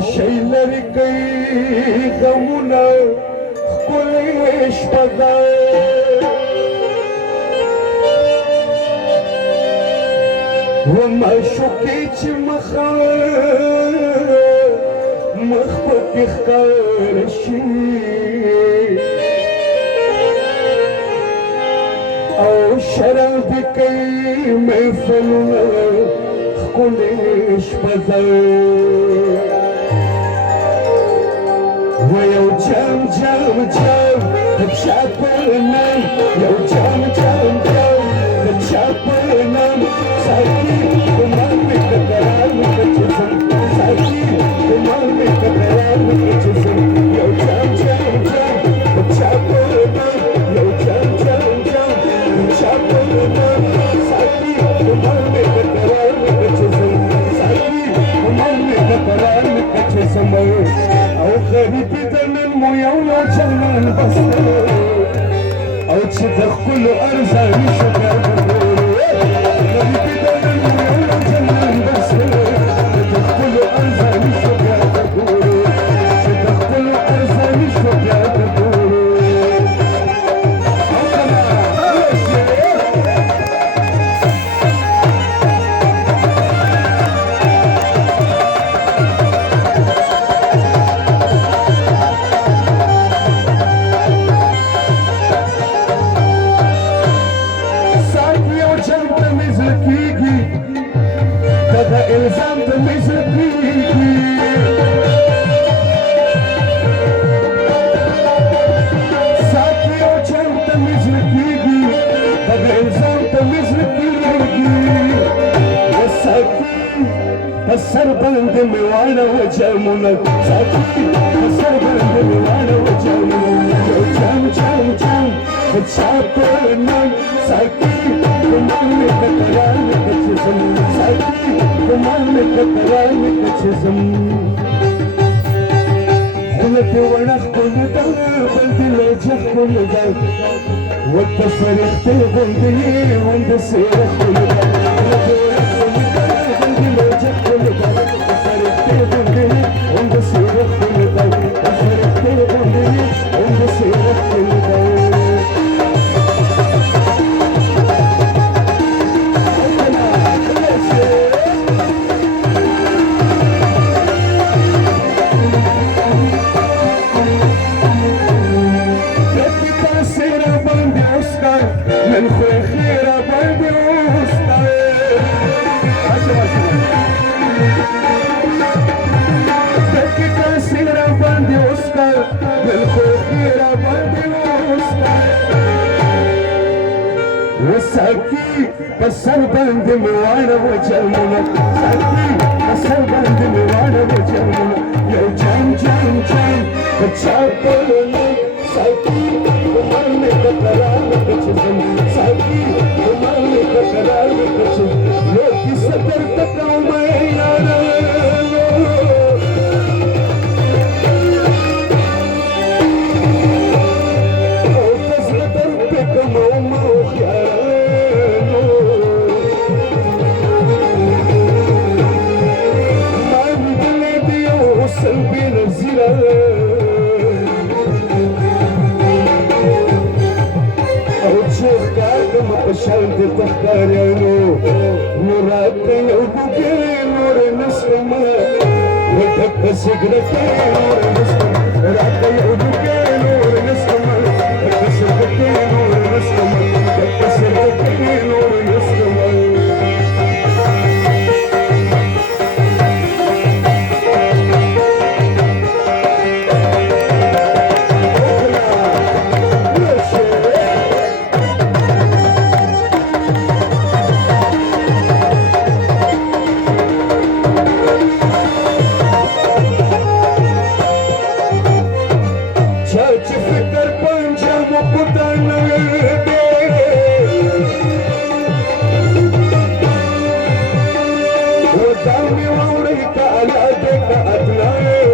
شي لري غمونه ښکلې شپه ده ومعشوقې چې مخ پکې ښکاره شي او شراب کوي محفلونه ښکلې شپه ده ویو جام جام جام د چا په نام یو جام جام جام د چا په نام ساقي ګمان مې که قرار مې که چې ځم ساقي ګمان مې که قرار مې که چې ځم یو جام جام جام د چا په نام یو جام جام جام د چا په نام ساقي ګمان مې که قرار مې که چې ځم ساقي ګمان مې که قرار مې که چې ځم او غریبي د نن مو یو یو جنان بس او چې د ښکلو ارزاني شو بیا د غریبي د نن مو یو یو جنان بس چې د ښکلو ارزاني شو بیا د ګورو چې د ښکلو ارزاني شو بیا د ګورو او کنه الزام ته مې زړه کېږي ساقي او جام ته مې زړه کېږي دغه الزام ته مې زړه کېږي ساقي په سر باندې مې واړوه جامونه ساقي په سر باندې مې واړوه جامونه یو جام جام جام د چا په نام ساقي ګمان مې که قرار مې که چې ځم ساقي ګمان مې که قرار مې که چې ځم خوله پې وړه ښکلې ده بل دې لهجه ښکلې ده ورته فرښتې غوندې یې همداسې ښکلې ده خوله پې وړه ښکلې ده بل دې لهجه ښکلې ده فرښتې غوندې یې همداسې ښکلې ده فرښتې غوندې یې همداسې ښکلې ده من خوی خیره باندې اوسته دکې کاسې را باندې اوسته من خوی خیره باندې اوسته وساقي په سر باندې مې واړوه جامونه ساقي په سر باندې مې واړوه جامونه یو جام جام جام په چا په نام ساقي ګمان مې که قرار مې که چې ځم ساقي ګمان مې که قرار مې که چې یو کیسه درته کومه یاره او په زړه درد پې کمومه هوښیارانو ما لیدلی د یو حسن بې نظیره شان د تخکاریانو نو راته یو ګوګې نور نستمه ودکه سګرټې نور نستمه راته یو ګوګې نور نستمه دکه سګرټې نور نستمه دکه سګرټې نور نستمه Dami wa urika ala deka adnae